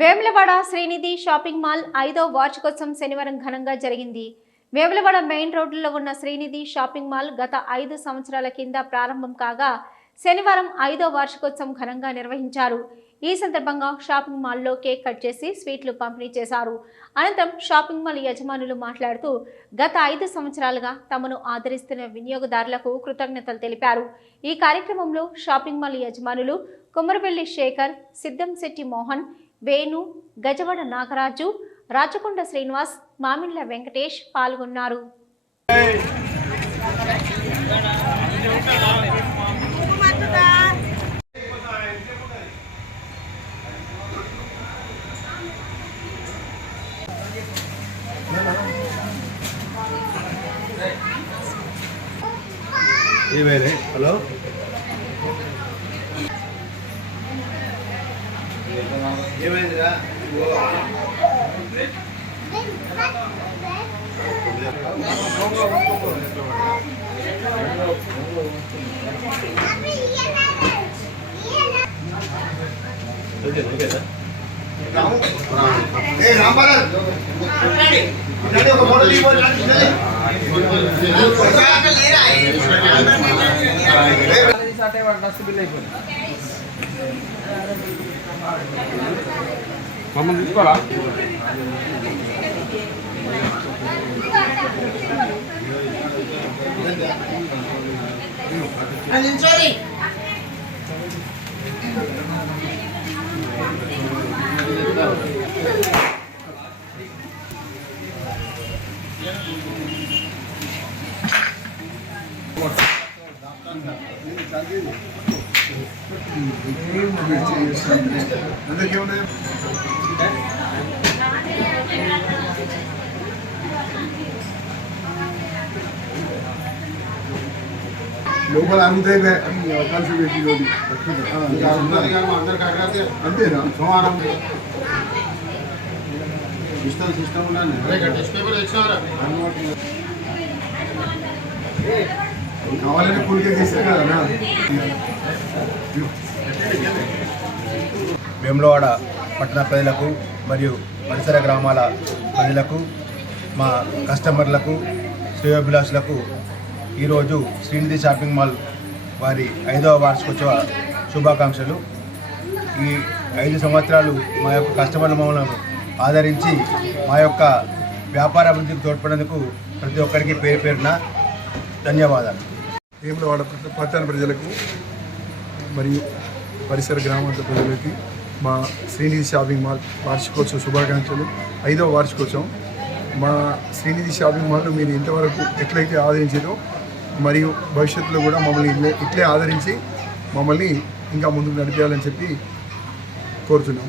Vemulawada Srinidhi shopping mall 5వ వార్షికోత్సవం శనివారం ఘనంగా జరిగింది. వేములవాడ మెయిన్ రోడ్డులో ఉన్న శ్రీనిధి షాపింగ్ మాల్ గత 5 సంవత్సరాల కింద ప్రారంభం కాగా శనివారం 5వ వార్షికోత్సవం ఘనంగా నిర్వహించారు. ఈ సందర్భంగా షాపింగ్ మాల్లో కేక్ కట్ చేసి స్వీట్లు పంపిణీ చేశారు. అనంతరం షాపింగ్ మాల్ యజమానులు మాట్లాడుతూ గత 5 సంవత్సరాలుగా తమను ఆదరిస్తున్న వినియోగదారులకు కృతజ్ఞతలు తెలిపారు. ఈ కార్యక్రమంలో షాపింగ్ మాల్ యజమానులు కుమ్మరవెల్లి శేఖర్, సిద్ధంశెట్టి మోహన్, వేణు, గజవాడ నాగరాజు, రాచకొండ శ్రీనివాస్, మామిళ్ళ వెంకటేష్ పాల్గొన్నారు. హలో ఏమైందిరా? మమ్మల్ని తీసుకోవాలా? లోపల అంతే కలిసి పెట్టి అంతేనా? సోమవారం సిస్టమ్ కావాలని పూర్తిగా చేశారు కదా. వేములవాడ పట్టణ ప్రజలకు మరియు పరిసర గ్రామాల ప్రజలకు, మా కస్టమర్లకు, శ్రేయోభిలాషులకు ఈరోజు శ్రీనిధి షాపింగ్ మాల్ వారి 5వ వార్షికోత్సవ శుభాకాంక్షలు. ఈ 5 సంవత్సరాలు మా యొక్క కస్టమర్ల మమ్మల్ని ఆదరించి మా యొక్క వ్యాపార అభివృద్ధికి తోడ్పడేందుకు ప్రతి ఒక్కరికి పేరు పేరున ధన్యవాదాలు. వేములవాడ పట్టణ ప్రజలకు మరియు పరిసర గ్రామాల ప్రజలకి మా శ్రీనిధి షాపింగ్ మాల్ వార్షికోత్సవ శుభాకాంక్షలు. 5వ వార్షికోత్సవం మా శ్రీనిధి షాపింగ్ మాల్ను మీరు ఇంతవరకు ఎట్లయితే ఆదరించారో మరియు భవిష్యత్తులో కూడా మమ్మల్ని ఇట్లే ఆదరించి మమ్మల్ని ఇంకా ముందుకు నడిపేయాలని చెప్పి కోరుతున్నాం.